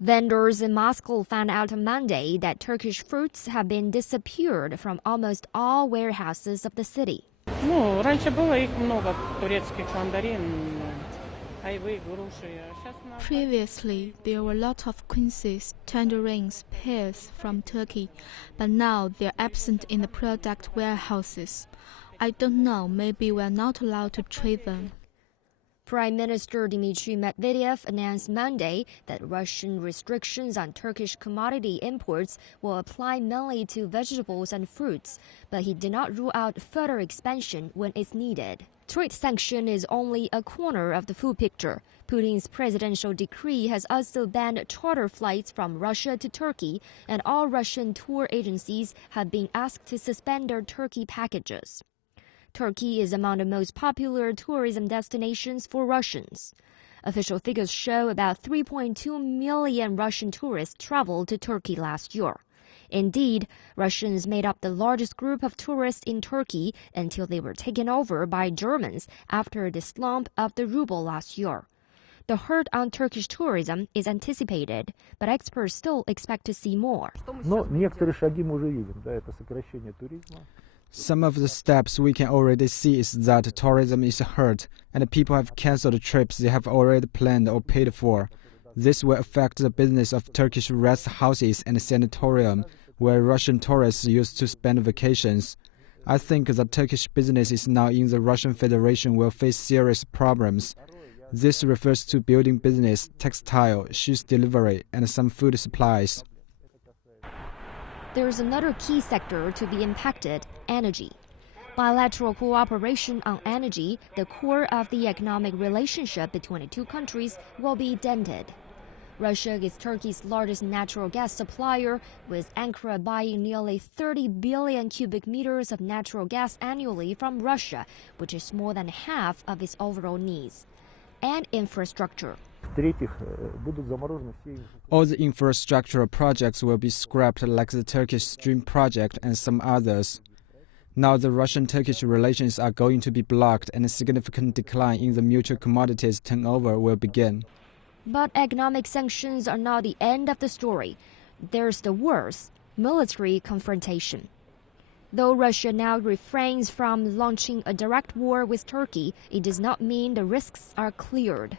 Vendors in Moscow found out on Monday that Turkish fruits have been disappeared from almost all warehouses of the city. Previously, there were a lot of quinces, tangerines, pears from Turkey, but now they're absent in the product warehouses. I don't know, maybe we're not allowed to trade them. Prime Minister Dmitry Medvedev announced Monday that Russian restrictions on Turkish commodity imports will apply mainly to vegetables and fruits, but he did not rule out further expansion when it's needed. Trade sanction is only a corner of the full picture. Putin's presidential decree has also banned charter flights from Russia to Turkey, and all Russian tour agencies have been asked to suspend their Turkey packages. Turkey is among the most popular tourism destinations for Russians. Official figures show about 3.2 million Russian tourists traveled to Turkey last year. Indeed, Russians made up the largest group of tourists in Turkey until they were taken over by Germans after the slump of the ruble last year. The hurt on Turkish tourism is anticipated, but experts still expect to see more. Some of the steps we can already see is that tourism is hurt, and people have cancelled trips they have already planned or paid for. This will affect the business of Turkish rest houses and sanatorium, where Russian tourists used to spend vacations. I think the Turkish business is now in the Russian Federation will face serious problems. This refers to building business, textile, shoes delivery, and some food supplies. There's another key sector to be impacted, energy. Bilateral cooperation on energy, the core of the economic relationship between the two countries, will be dented. Russia is Turkey's largest natural gas supplier, with Ankara buying nearly 30 billion cubic meters of natural gas annually from Russia, which is more than half of its overall needs. And infrastructure. All the infrastructural projects will be scrapped, like the Turkish Stream project and some others. Now the Russian-Turkish relations are going to be blocked, and a significant decline in the mutual commodities turnover will begin. But economic sanctions are not the end of the story. There's the worst, military confrontation. Though Russia now refrains from launching a direct war with Turkey, it does not mean the risks are cleared.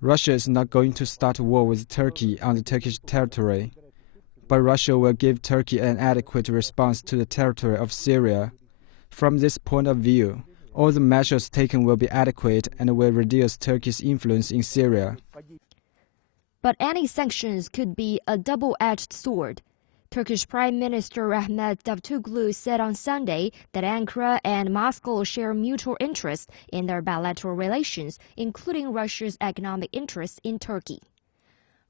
Russia is not going to start a war with Turkey on the Turkish territory, but Russia will give Turkey an adequate response to the territory of Syria. From this point of view, all the measures taken will be adequate and will reduce Turkey's influence in Syria. But any sanctions could be a double-edged sword. Turkish Prime Minister Ahmet Davutoglu said on Sunday that Ankara and Moscow share mutual interests in their bilateral relations, including Russia's economic interests in Turkey.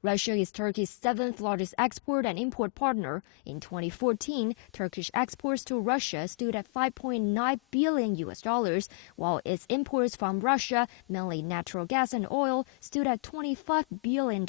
Russia is Turkey's seventh largest export and import partner. In 2014, Turkish exports to Russia stood at $5.9 billion, while its imports from Russia, mainly natural gas and oil, stood at $25 billion.